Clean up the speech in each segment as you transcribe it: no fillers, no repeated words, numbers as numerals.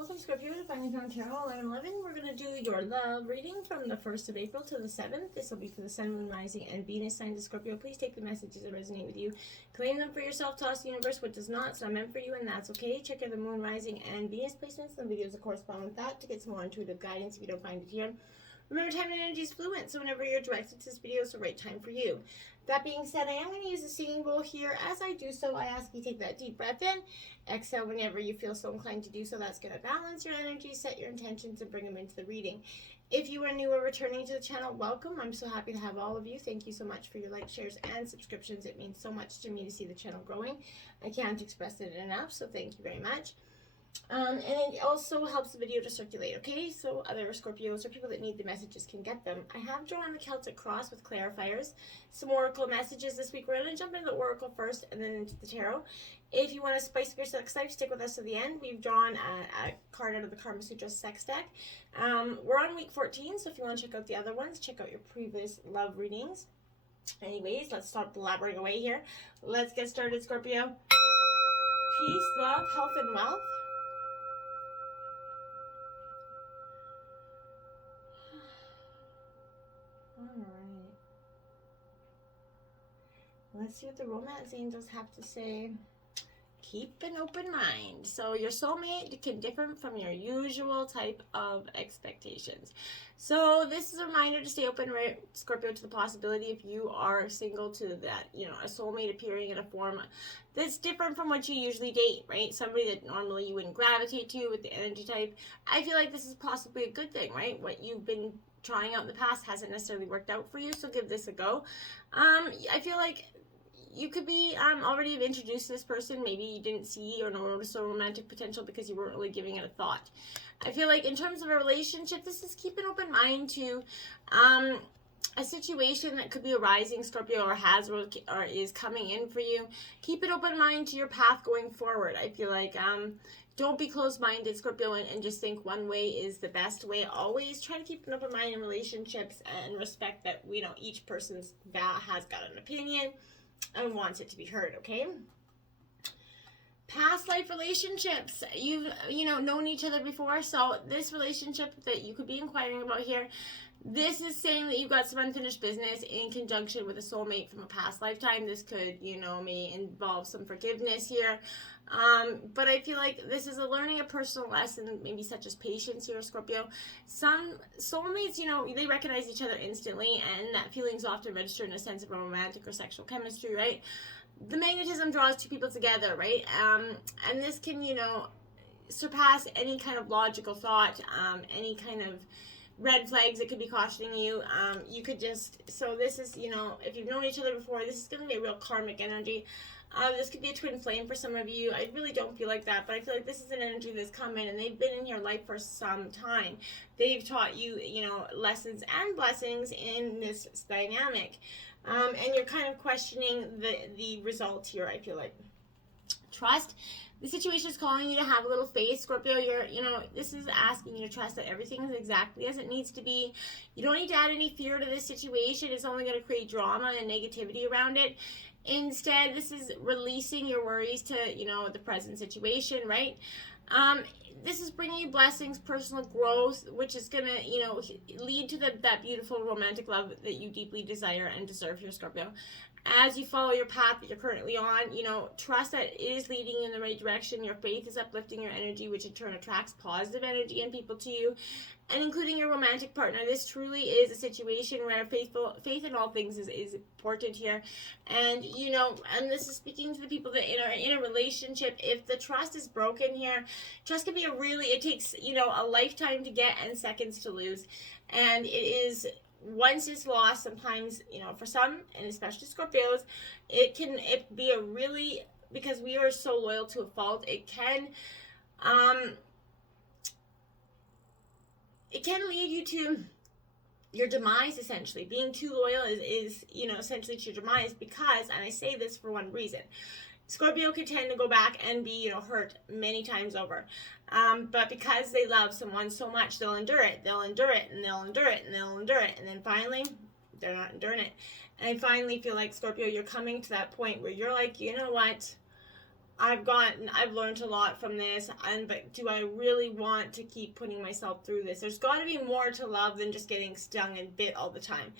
Welcome Scorpio to Finding Found Tarot 11. We're going to do your love reading from the 1st of April to the 7th. This will be for the Sun, Moon, Rising, and Venus signs of Scorpio. Please take the messages that resonate with you. Claim them for yourself. Toss the universe what does not. It's not meant for you, and that's okay. Check out the Moon, Rising, and Venus placements and videos that correspond with that to get some more intuitive guidance if you don't find it here. Remember, time and energy is fluent, so whenever you're directed to this video, it's the right time for you. That being said, I am going to use a singing bowl here. As I do so, I ask you take that deep breath in. Exhale whenever you feel so inclined to do so. That's going to balance your energy, set your intentions, and bring them into the reading. If you are new or returning to the channel, welcome. I'm so happy to have all of you. Thank you so much for your likes, shares, and subscriptions. It means so much to me to see the channel growing. I can't express it enough, so thank you very much. And it also helps the video to circulate, okay? So other Scorpios or people that need the messages can get them. I have drawn the Celtic cross with clarifiers. Some oracle messages this week. We're going to jump into the oracle first and then into the tarot. If you want to spice up your sex life, stick with us to the end. We've drawn a card out of the Karma Sutra sex deck. We're on week 14, so if you want to check out the other ones, check out your previous love readings. Anyways, let's stop blabbering away here. Let's get started, Scorpio. Peace, love, health, and wealth. Alright. Let's see what the romance angels have to say. Keep an open mind. So your soulmate can differ from your usual type of expectations. So this is a reminder to stay open, right, Scorpio, to the possibility if you are single to that, a soulmate appearing in a form that's different from what you usually date, right? Somebody that normally you wouldn't gravitate to with the energy type. I feel like this is possibly a good thing, right? What you've been trying out in the past hasn't necessarily worked out for you, so give this a go. I feel like you could be already have introduced this person. Maybe you didn't see or notice a romantic potential because you weren't really giving it a thought. I feel like in terms of a relationship, this is keep an open mind to a situation that could be arising, Scorpio, or has or is coming in for you. Keep an open mind to your path going forward. I feel like don't be closed-minded, Scorpio, and just think one way is the best way. Always try to keep an open mind in relationships and respect that each person's has got an opinion and wants it to be heard, okay? Past life relationships. You've known each other before, so this relationship that you could be inquiring about here, this is saying that you've got some unfinished business in conjunction with a soulmate from a past lifetime. This could, may involve some forgiveness here. But I feel like this is learning a personal lesson, maybe such as patience here, Scorpio. Some soulmates, they recognize each other instantly, and that feelings often register in a sense of romantic or sexual chemistry, right? The magnetism draws two people together, right? And this can, surpass any kind of logical thought, any kind of red flags that could be cautioning you. You could just, so this is, if you've known each other before, this is going to be a real karmic energy. This could be a twin flame for some of you. I really don't feel like that, but I feel like this is an energy that's come in, and they've been in your life for some time. They've taught you, lessons and blessings in this dynamic. And you're kind of questioning the result here, I feel like. Trust. The situation is calling you to have a little faith, Scorpio. This is asking you to trust that everything is exactly as it needs to be. You don't need to add any fear to this situation. It's only going to create drama and negativity around it. Instead, this is releasing your worries to, the present situation, right? This is bringing you blessings, personal growth, which is going to, lead to that beautiful romantic love that you deeply desire and deserve here, Scorpio. As you follow your path that you're currently on, trust that it is leading you in the right direction. Your faith is uplifting your energy, which in turn attracts positive energy and people to you, and including your romantic partner. This truly is a situation where faith in all things is important here. And, and this is speaking to the people that are in a relationship. If the trust is broken here, trust can be it takes, a lifetime to get and seconds to lose. And it is, once it's lost, sometimes, for some, and especially Scorpios, it be a really, because we are so loyal to a fault, it can lead you to your demise, essentially. Being too loyal is essentially to your demise, because, and I say this for one reason, Scorpio can tend to go back and be, hurt many times over. But because they love someone so much, they'll endure it. They'll endure it, and they'll endure it, and they'll endure it. And then finally, they're not enduring it. And I finally feel like, Scorpio, you're coming to that point where you're like, you know what? I've learned a lot from this, but do I really want to keep putting myself through this? There's got to be more to love than just getting stung and bit all the time.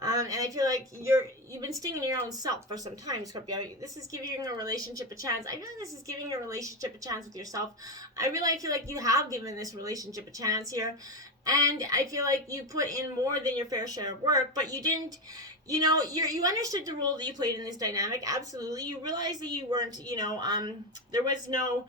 And I feel like you've been stinging your own self for some time, Scorpio. This is giving a relationship a chance. I feel like this is giving a relationship a chance with yourself. I really feel like you have given this relationship a chance here. And I feel like you put in more than your fair share of work, but you didn't, you understood the role that you played in this dynamic. Absolutely. You realized that you weren't, there was no,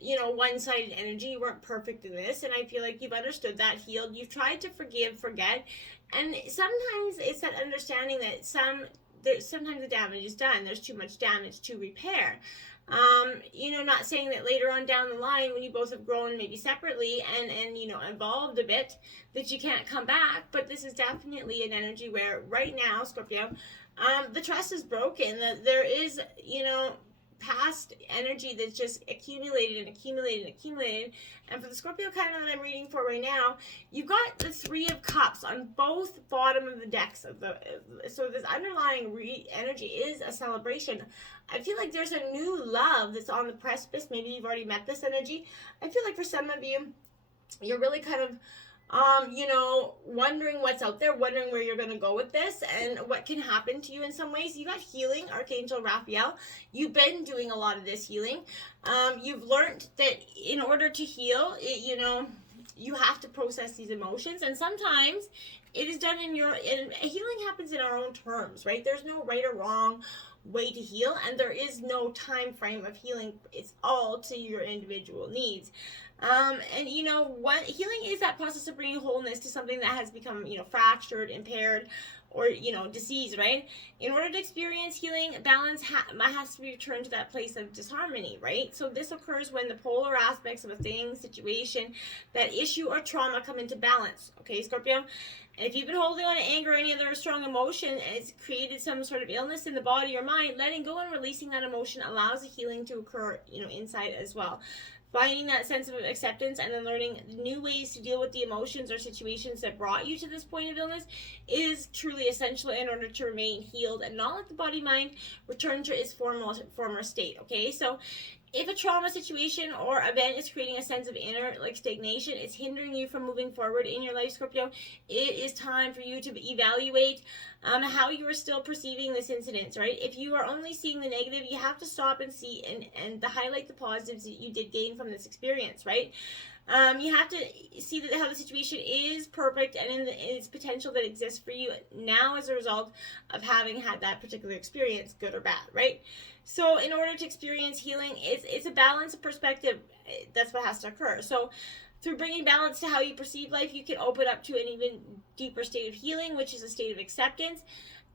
one-sided energy. You weren't perfect in this. And I feel like you've understood that, healed. You've tried to forgive, forget. And sometimes it's that understanding that sometimes the damage is done. There's too much damage to repair. Not saying that later on down the line when you both have grown maybe separately and evolved a bit that you can't come back, but this is definitely an energy where right now, Scorpio, the trust is broken. That there is, past energy that's just accumulated and accumulated and accumulated. And for the Scorpio kind that I'm reading for right now, you've got the Three of Cups on both bottom of the decks so this underlying energy is a celebration. I feel like there's a new love that's on the precipice. Maybe you've already met this energy. I feel like for some of you, you're really kind of wondering what's out there, wondering where you're going to go with this and what can happen to you in some ways. You got healing, Archangel Raphael. You've been doing a lot of this healing. You've learned that in order to heal, you have to process these emotions, and sometimes it is done healing happens in our own terms, right? There's no right or wrong way to heal, and there is no time frame of healing. It's all to your individual needs. What healing is, that process of bringing wholeness to something that has become, fractured, impaired, or, diseased, right? In order to experience healing, balance has to be returned to that place of disharmony, right? So this occurs when the polar aspects of a thing, situation, that issue or trauma come into balance, okay, Scorpio? And if you've been holding on to anger or any other strong emotion and it's created some sort of illness in the body or mind, letting go and releasing that emotion allows the healing to occur, inside as well. Finding that sense of acceptance and then learning new ways to deal with the emotions or situations that brought you to this point of illness is truly essential in order to remain healed and not let the body-mind return to its former state, okay? So if a trauma situation or event is creating a sense of inner stagnation, it's hindering you from moving forward in your life, Scorpio, it is time for you to evaluate how you are still perceiving this incident, right? If you are only seeing the negative, you have to stop and see and highlight the positives that you did gain from this experience, right? You have to see how the situation is perfect and in its potential that exists for you now as a result of having had that particular experience, good or bad, right? So in order to experience healing, it's a balance of perspective. That's what has to occur. So through bringing balance to how you perceive life, you can open up to an even deeper state of healing, which is a state of acceptance.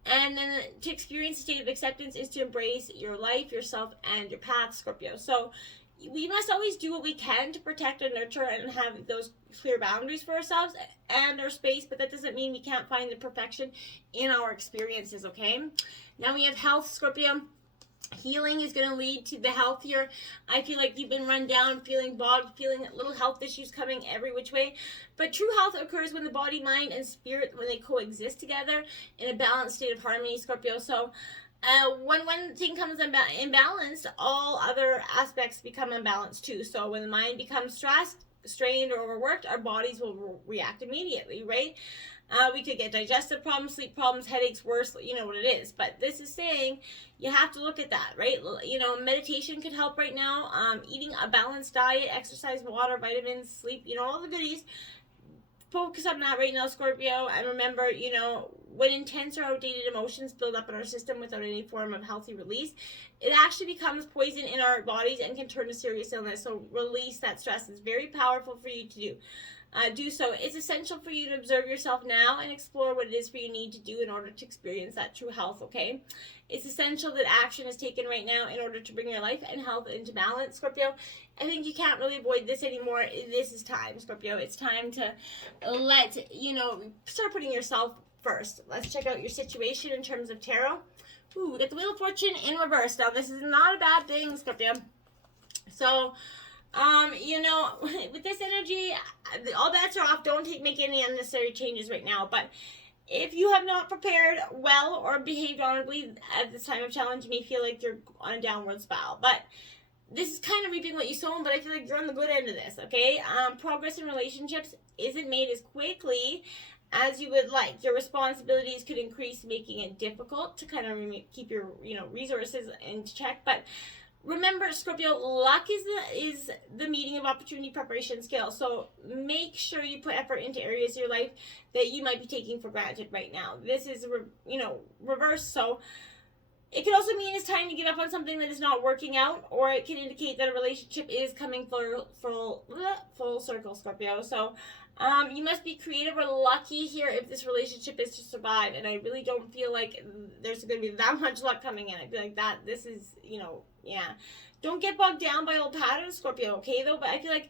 And then to experience a state of acceptance is to embrace your life, yourself, and your path, Scorpio. So we must always do what we can to protect and nurture and have those clear boundaries for ourselves and our space, but that doesn't mean we can't find the perfection in our experiences, okay? Now we have health, Scorpio. Healing is going to lead to the healthier. I feel like you've been run down, feeling bogged, feeling little health issues coming every which way. But true health occurs when the body, mind, and spirit, when they coexist together in a balanced state of harmony, Scorpio. So when one thing comes imbalanced, all other aspects become imbalanced too. So when the mind becomes stressed, strained, or overworked, our bodies will react immediately, right? We could get digestive problems, sleep problems, headaches, worse, you know what it is. But this is saying you have to look at that, right? Meditation could help right now. Eating a balanced diet, exercise, water, vitamins, sleep, all the goodies. Focus on that right now, Scorpio. And remember, when intense or outdated emotions build up in our system without any form of healthy release, it actually becomes poison in our bodies and can turn to serious illness. So release that stress. It's very powerful for you to do so. It's essential for you to observe yourself now and explore what it is you need to do in order to experience that true health, okay? It's essential that action is taken right now in order to bring your life and health into balance, Scorpio. I think you can't really avoid this anymore. This is time, Scorpio. It's time to start putting yourself first. Let's check out your situation in terms of tarot. Ooh, we got the Wheel of Fortune in reverse. Now, this is not a bad thing, Scorpio. So, with this energy, all bets are off. Don't make any unnecessary changes right now. But if you have not prepared well or behaved honorably at this time of challenge, you may feel like you're on a downward spiral. But this is kind of reaping what you sow, but I feel like you're on the good end of this, okay? Progress in relationships isn't made as quickly as you would like. Your responsibilities could increase, making it difficult to kind of keep your, resources in check. But remember, Scorpio, luck is the meeting of opportunity, preparation, skill. So make sure you put effort into areas of your life that you might be taking for granted right now. This is, reverse. So it could also mean it's time to give up on something that is not working out, or it can indicate that a relationship is coming full circle, Scorpio. So you must be creative or lucky here if this relationship is to survive. And I really don't feel like there's going to be that much luck coming in. I feel like this is, Don't get bogged down by old patterns, Scorpio, okay, though? But I feel like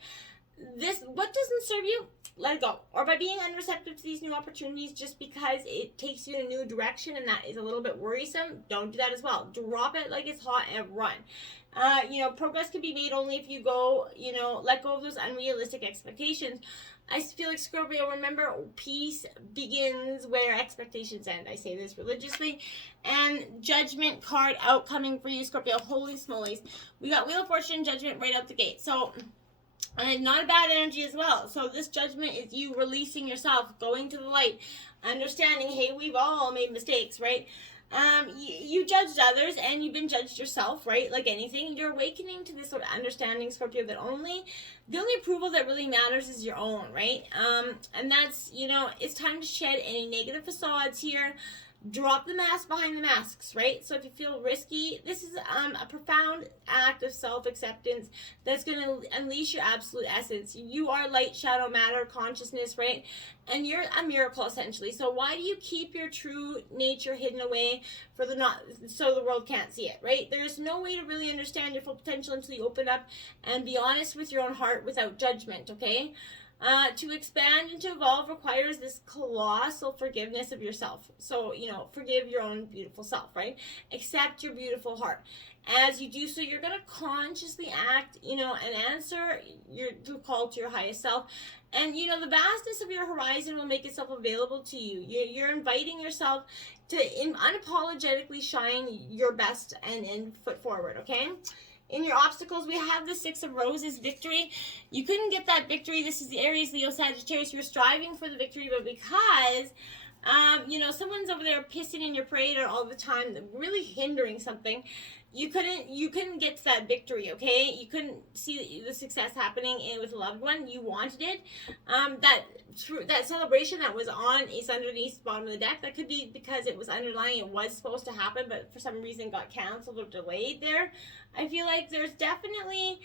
what doesn't serve you, let it go. Or by being unreceptive to these new opportunities just because it takes you in a new direction and that is a little bit worrisome, don't do that as well. Drop it like it's hot and run. Progress can be made only if you go, let go of those unrealistic expectations. I feel like, Scorpio, remember, peace begins where expectations end. I say this religiously. And Judgment card out coming for you, Scorpio. Holy smolies. We got Wheel of Fortune, Judgment right out the gate. So, and not a bad energy as well. So this Judgment is you releasing yourself, going to the light, understanding, hey, we've all made mistakes, right? You judged others and you've been judged yourself, right? Like anything, you're awakening to this sort of understanding, Scorpio, that the only approval that really matters is your own, right? And that's, it's time to shed any negative facades here. Drop the mask behind the masks, right? So if you feel risky, this is a profound act of self-acceptance that's going to unleash your absolute essence. You are light, shadow, matter, consciousness, right? And you're a miracle, essentially. So why do you keep your true nature hidden away so the world can't see it, right? There's no way to really understand your full potential until you open up and be honest with your own heart without judgment, okay? To expand and to evolve requires this colossal forgiveness of yourself. So, forgive your own beautiful self, right? Accept your beautiful heart. As you do so, you're going to consciously act, and answer your call to your highest self. And, the vastness of your horizon will make itself available to you. You're inviting yourself to unapologetically shine your best and foot forward, okay? In your obstacles, we have the Six of Roses, victory. You couldn't get that victory. This is the Aries, Leo, Sagittarius. You're striving for the victory, but because, someone's over there pissing in your parade all the time, really hindering something, you couldn't get to that victory, okay? You couldn't see the success happening with a loved one. You wanted it. That celebration that was on is underneath the bottom of the deck. That could be because it was underlying. It was supposed to happen, but for some reason got canceled or delayed there. I feel like there's definitely,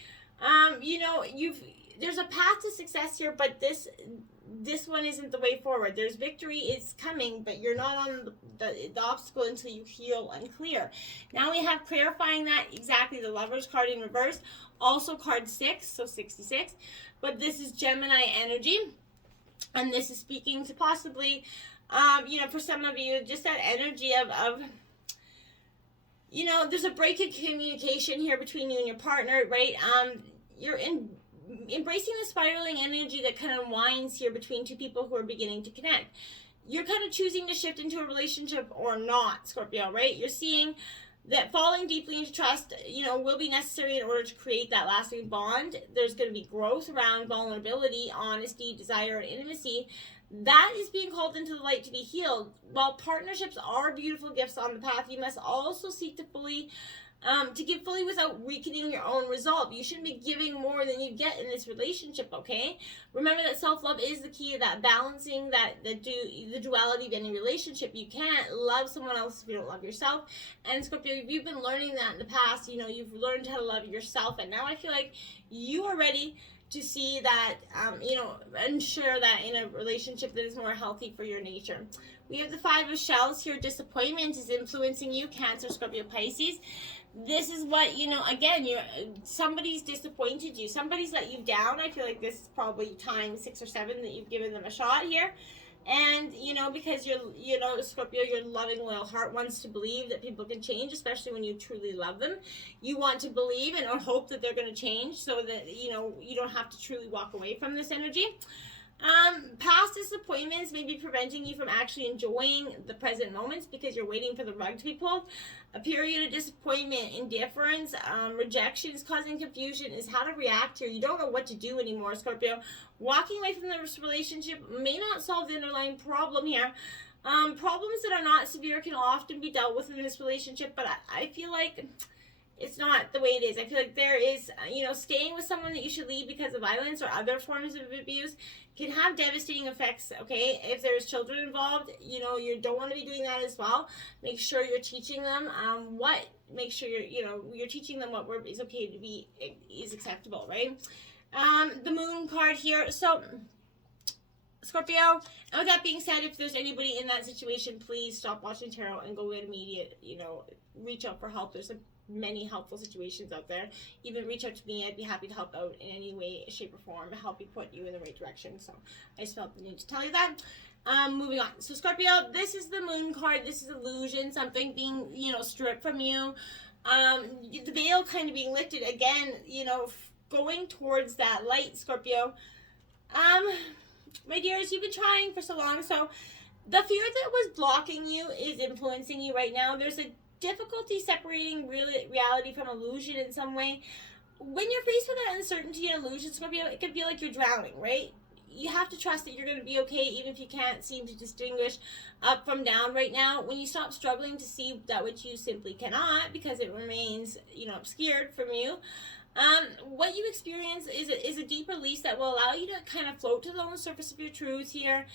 there's a path to success here, but this one isn't the way forward. There's victory is coming, but you're not on the obstacle until you heal and clear. Now we have clarifying that exactly, the Lover's card in reverse, also card 6, so 66, but this is Gemini energy, and this is speaking to possibly, for some of you, just that energy of there's a break in communication here between you and your partner, right? You're embracing the spiraling energy that kind of winds here between two people who are beginning to connect. You're kind of choosing to shift into a relationship or not, Scorpio, right? You're seeing that falling deeply into trust, will be necessary in order to create that lasting bond. There's going to be growth around vulnerability, honesty, desire, and intimacy. That is being called into the light to be healed. While partnerships are beautiful gifts on the path, you must also seek to give fully without weakening your own resolve. You shouldn't be giving more than you get in this relationship, okay? Remember that self-love is the key to that balancing, the duality of any relationship. You can't love someone else if you don't love yourself. And Scorpio, if you've been learning that in the past, you've learned how to love yourself, and now I feel like you are ready to see that, ensure that in a relationship that is more healthy for your nature. We have the Five of Shells here. Disappointment is influencing you, Cancer, Scorpio, Pisces. This is what, again, somebody's disappointed you. Somebody's let you down. I feel like this is probably time 6 or 7 that you've given them a shot here. And, because Scorpio, your loving, loyal heart wants to believe that people can change, especially when you truly love them. You want to believe and hope that they're going to change so that, you don't have to truly walk away from this energy. Past disappointments may be preventing you from actually enjoying the present moments because you're waiting for the rug to be pulled. A period of disappointment, indifference, rejection is causing confusion, is how to react here. You don't know what to do anymore, Scorpio. Walking away from this relationship may not solve the underlying problem here. Problems that are not severe can often be dealt with in this relationship, but I feel like it's not the way it is. I feel like there is, staying with someone that you should leave because of violence or other forms of abuse can have devastating effects, okay? If there's children involved, you don't want to be doing that as well. Make sure you're teaching them make sure you're teaching them what is okay to be, is acceptable, right? The moon card here. So, Scorpio, and with that being said, if there's anybody in that situation, please stop watching tarot and go get immediate, reach out for help. There's many helpful situations out there. Even reach out to me. I'd be happy to help out in any way, shape, or form, help you put you in the right direction. So I just felt the need to tell you that. Moving on. So Scorpio, this is the moon card. This is illusion, something being, stripped from you. The veil kind of being lifted again, going towards that light, Scorpio. My dears, you've been trying for so long. So the fear that was blocking you is influencing you right now. There's a difficulty separating reality from illusion in some way. When you're faced with that uncertainty and illusion, Scorpio, it can feel like you're drowning, right? You have to trust that you're going to be okay, even if you can't seem to distinguish up from down right now. When you stop struggling to see that which you simply cannot, because it remains, obscured from you, what you experience is a deep release that will allow you to kind of float to the own surface of your truth here.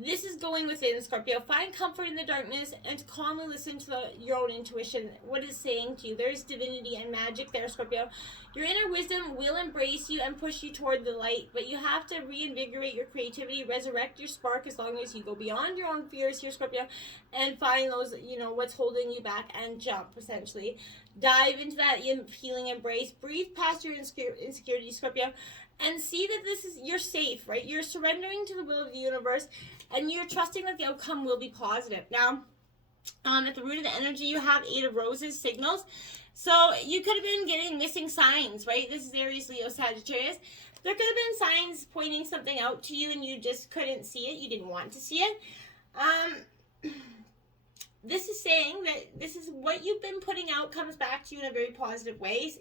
This is going within, Scorpio. Find comfort in the darkness and calmly listen to your own intuition. What it's saying to you. There's divinity and magic there, Scorpio. Your inner wisdom will embrace you and push you toward the light, but you have to reinvigorate your creativity, resurrect your spark as long as you go beyond your own fears here, Scorpio, and find those, what's holding you back and jump, essentially. Dive into that healing embrace. Breathe past your insecurity, Scorpio, and see that you're safe, right? You're surrendering to the will of the universe, and you're trusting that the outcome will be positive. Now, at the root of the energy, you have 8 of Roses signals. So you could have been getting missing signs, right? This is Aries, Leo, Sagittarius. There could have been signs pointing something out to you, and you just couldn't see it. You didn't want to see it. This is saying that this is what you've been putting out comes back to you in a very positive way.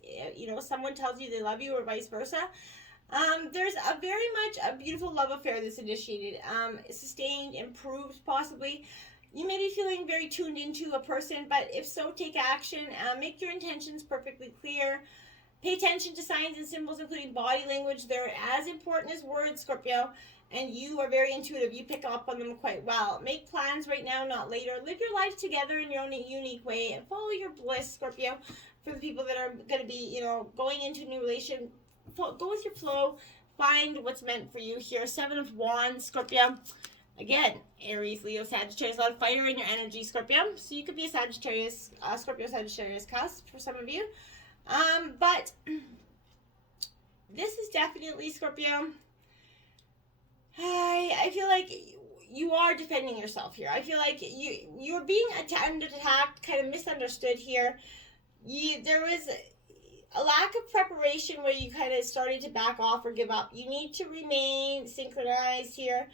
Someone tells you they love you or vice versa. There's a very much a beautiful love affair that's initiated, sustained, improved, possibly. You may be feeling very tuned into a person, but if so, take action. Make your intentions perfectly clear. Pay attention to signs and symbols, including body language. They're as important as words, Scorpio, and you are very intuitive. You pick up on them quite well. Make plans right now, not later. Live your life together in your own unique way, and follow your bliss, Scorpio. For the people that are going to be, going into a new relation, go with your flow. Find what's meant for you here. 7 of Wands, Scorpio. Again, Aries, Leo, Sagittarius, a lot of fire in your energy, Scorpio. So you could be a Sagittarius, Scorpio, Sagittarius cusp for some of you. But this is definitely, Scorpio, I feel like you are defending yourself here. I feel like you're being attacked, kind of misunderstood here. There was a lack of preparation where you kind of started to back off or give up. You need to remain synchronized here.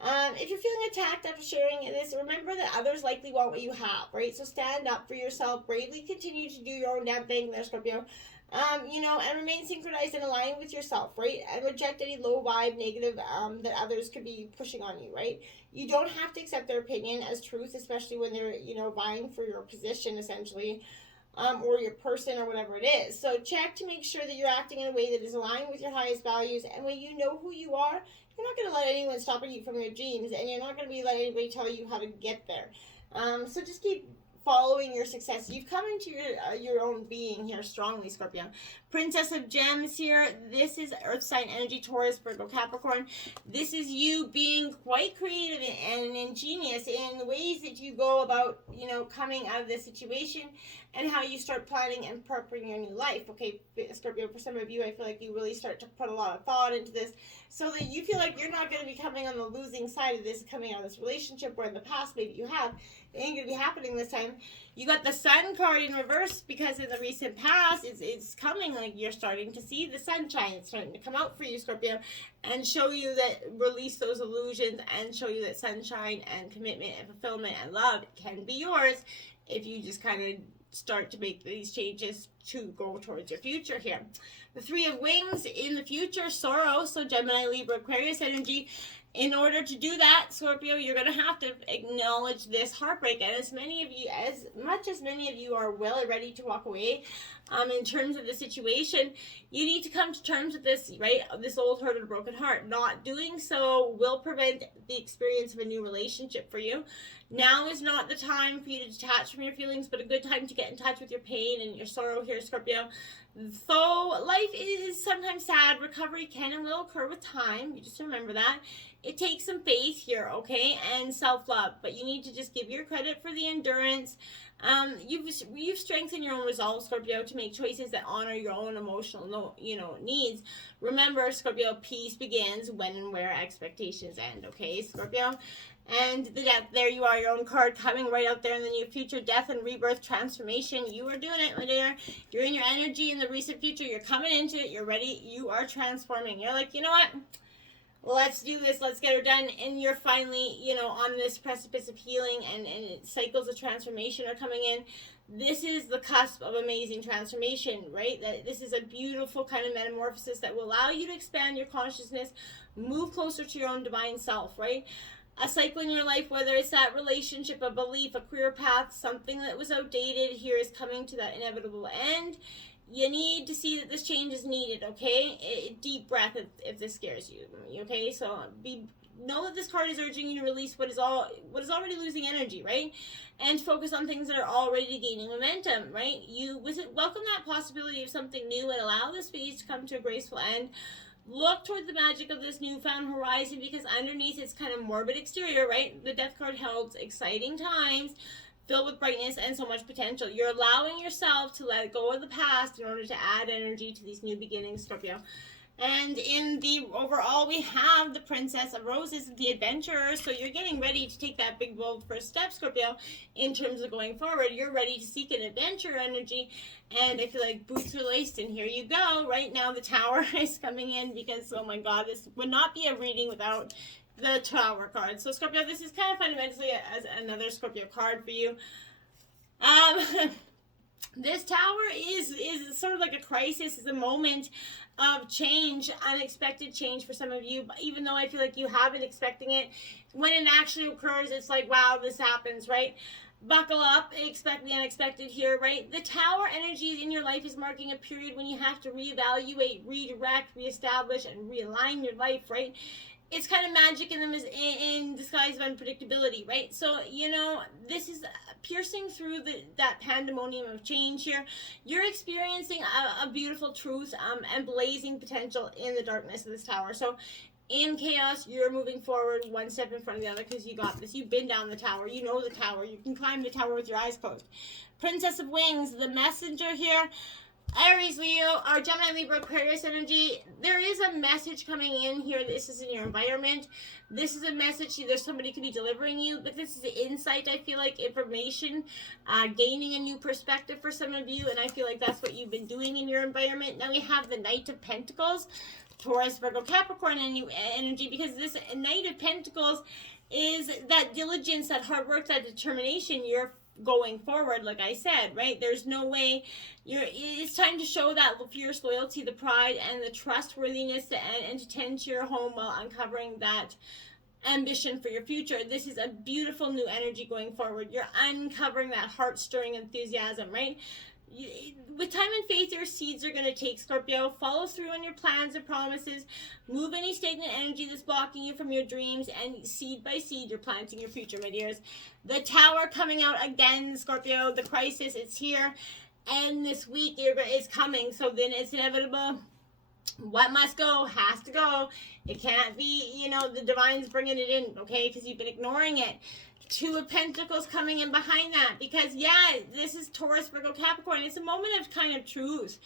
If you're feeling attacked after sharing this, remember that others likely want what you have, right? So stand up for yourself, bravely continue to do your own damn thing there, Scorpio. And remain synchronized and aligned with yourself, right? And reject any low vibe, negative, that others could be pushing on you, right? You don't have to accept their opinion as truth, especially when they're, vying for your position, essentially, or your person or whatever it is. So check to make sure that you're acting in a way that is aligned with your highest values. And when you know who you are, you're not going to let anyone stop you from your dreams, and you're not going to be letting anybody tell you how to get there. So just keep following your success. You've come into your own being here strongly, Scorpio. Princess of Gems here. This is Earth sign energy, Taurus, Virgo, Capricorn. This is you being quite creative and ingenious in the ways that you go about, coming out of this situation and how you start planning and preparing your new life. Okay, Scorpio, for some of you, I feel like you really start to put a lot of thought into this so that you feel like you're not going to be coming on the losing side of this, coming out of this relationship where in the past maybe you have. It ain't going to be happening this time. You got the Sun card in reverse because in the recent past, it's coming. Like, you're starting to see the sunshine. It's starting to come out for you, Scorpio, and show you that, release those illusions and show you that sunshine and commitment and fulfillment and love can be yours if you just kind of start to make these changes to go towards your future here. The Three of Wings in the future, sorrow, so Gemini, Libra, Aquarius energy. In order to do that, Scorpio, you're going to have to acknowledge this heartbreak. And as much as many of you are well ready to walk away in terms of the situation, you need to come to terms with this, right? This old hurt or broken heart. Not doing so will prevent the experience of a new relationship for you. Now is not the time for you to detach from your feelings, but a good time to get in touch with your pain and your sorrow here, Scorpio. Though life is sometimes sad, recovery can and will occur with time. You just remember that. It takes some faith here, okay, and self-love, but you need to just give your credit for the endurance. You've strengthened your own resolve, Scorpio, to make choices that honor your own emotional, needs. Remember, Scorpio, peace begins when and where expectations end, okay, Scorpio? And the death, there you are, your own card coming right out there in the near future. Death and rebirth, transformation. You are doing it, my dear. You're in your energy in the recent future. You're coming into it. You're ready. You are transforming. You're like, you know what? Let's do this. Let's get her done. And you're finally, on this precipice of healing and cycles of transformation are coming in. This is the cusp of amazing transformation, right? That this is a beautiful kind of metamorphosis that will allow you to expand your consciousness, move closer to your own divine self, right? A cycle in your life, whether it's that relationship, a belief, a career path, something that was outdated here is coming to that inevitable end. You need to see that this change is needed, okay? Deep breath if this scares you, okay? So know that this card is urging you to release what is already losing energy, right? And focus on things that are already gaining momentum, right? Welcome that possibility of something new and allow this phase to come to a graceful end. Look toward the magic of this newfound horizon, because underneath its kind of morbid exterior, right? The Death card holds exciting times filled with brightness and so much potential. You're allowing yourself to let go of the past in order to add energy to these new beginnings, Scorpio. And in the overall, we have the Princess of Roses, the Adventurer. So you're getting ready to take that big, bold first step, Scorpio, in terms of going forward. You're ready to seek an adventure energy. And I feel like boots are laced, and here you go. Right now, the Tower is coming in because, oh my God, this would not be a reading without the Tower card. So, Scorpio, this is kind of fundamentally as another Scorpio card for you. This Tower is sort of like a crisis, is a moment of change, unexpected change for some of you, but even though I feel like you have been expecting it, when it actually occurs, it's like, wow, this happens, right? Buckle up, expect the unexpected here, right? The Tower energy in your life is marking a period when you have to reevaluate, redirect, reestablish, and realign your life, right? It's kind of magic in disguise of unpredictability, right? So, this is piercing through that pandemonium of change here. You're experiencing a beautiful truth and blazing potential in the darkness of this Tower. So, in chaos, you're moving forward one step in front of the other because you got this. You've been down the Tower. You know the Tower. You can climb the Tower with your eyes closed. Princess of Wings, the messenger here. Aries, Leo, or Gemini, Libra, Aquarius energy. There is a message coming in here. This is in your environment. This is a message either somebody could be delivering you, but this is the insight, I feel like, information, gaining a new perspective for some of you, and I feel like that's what you've been doing in your environment. Now we have the Knight of Pentacles, Taurus, Virgo, Capricorn energy, because this Knight of Pentacles is that diligence, that hard work, that determination. You're going forward, like I said, right? There's no way it's time to show that fierce loyalty, the pride, and the trustworthiness and to tend to your home while uncovering that ambition for your future. This is a beautiful new energy going forward. You're uncovering that heart-stirring enthusiasm, right? With time and faith, your seeds are going to take, Scorpio. Follow through on your plans and promises. Move any stagnant energy that's blocking you from your dreams, and seed by seed, you're planting your future, my dears. The Tower coming out again, Scorpio. The crisis, it's here. And this week is coming, so then it's inevitable. What must go has to go. It can't be, the divine's bringing it in, okay? Because you've been ignoring it. Two of Pentacles coming in behind that, because this is Taurus, Virgo, Capricorn. It's a moment of kind of truth.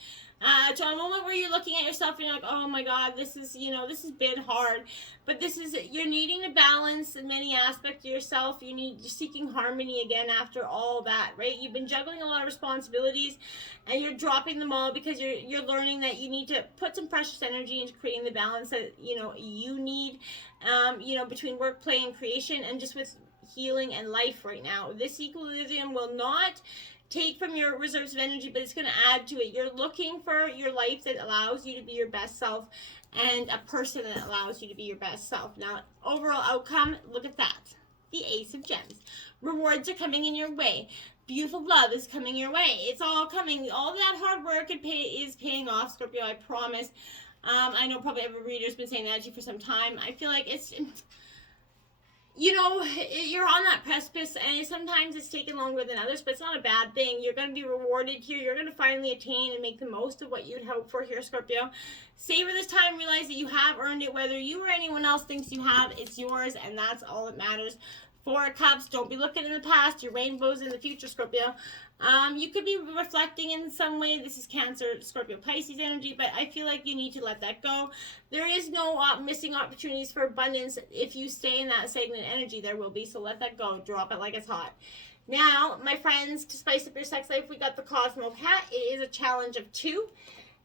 To a moment where you're looking at yourself and you're like, oh my God, this is, this has been hard. But you're needing to balance many aspects of yourself. You're seeking harmony again after all that, right? You've been juggling a lot of responsibilities and you're dropping them all because you're learning that you need to put some precious energy into creating the balance that, you need, between work, play, and creation, and just with healing and life right now. This equilibrium will not take from your reserves of energy, but it's going to add to it. You're looking for your life that allows you to be your best self and a person that allows you to be your best self. Now, overall outcome, look at that. The Ace of Gems. Rewards are coming in your way. Beautiful love is coming your way. It's all coming. All that hard work is paying off, Scorpio, I promise. I know probably every reader's been saying that to you for some time. I feel like it's... you're on that precipice, and sometimes it's taken longer than others, but it's not a bad thing. You're going to be rewarded here. You're going to finally attain and make the most of what you'd hope for here, Scorpio. Savor this time. Realize that you have earned it. Whether you or anyone else thinks you have, it's yours, and that's all that matters. 4 of Cups. Don't be looking in the past. Your rainbow's in the future, Scorpio. You could be reflecting in some way. This is Cancer, Scorpio, Pisces energy, but I feel like you need to let that go. There is no missing opportunities for abundance. If you stay in that stagnant energy, there will be, so let that go. Drop it like it's hot. Now, my friends, to spice up your sex life, we got the Cosmo Cat. It is a challenge of 2.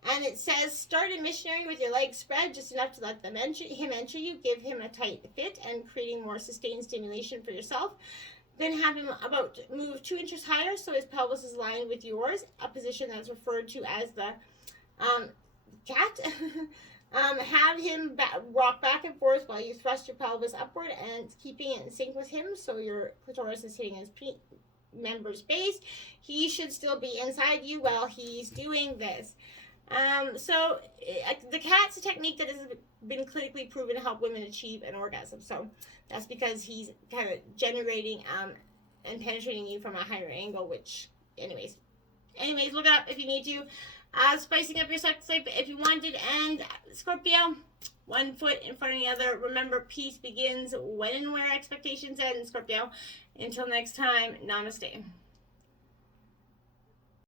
And it says, start a missionary with your legs spread just enough to let him enter you. Give him a tight fit and creating more sustained stimulation for yourself. Then have him move 2 inches higher so his pelvis is aligned with yours, a position that's referred to as the cat. Have him rock back and forth while you thrust your pelvis upward and keeping it in sync with him so your clitoris is hitting his member's base. He should still be inside you while he's doing this. So the cat's a technique that has been clinically proven to help women achieve an orgasm. So that's because he's kind of generating and penetrating you from a higher angle, which anyways, look it up if you need to. Spicing up your sex life if you wanted. And Scorpio, 1 foot in front of the other. Remember, peace begins when and where expectations end, Scorpio. Until next time, namaste.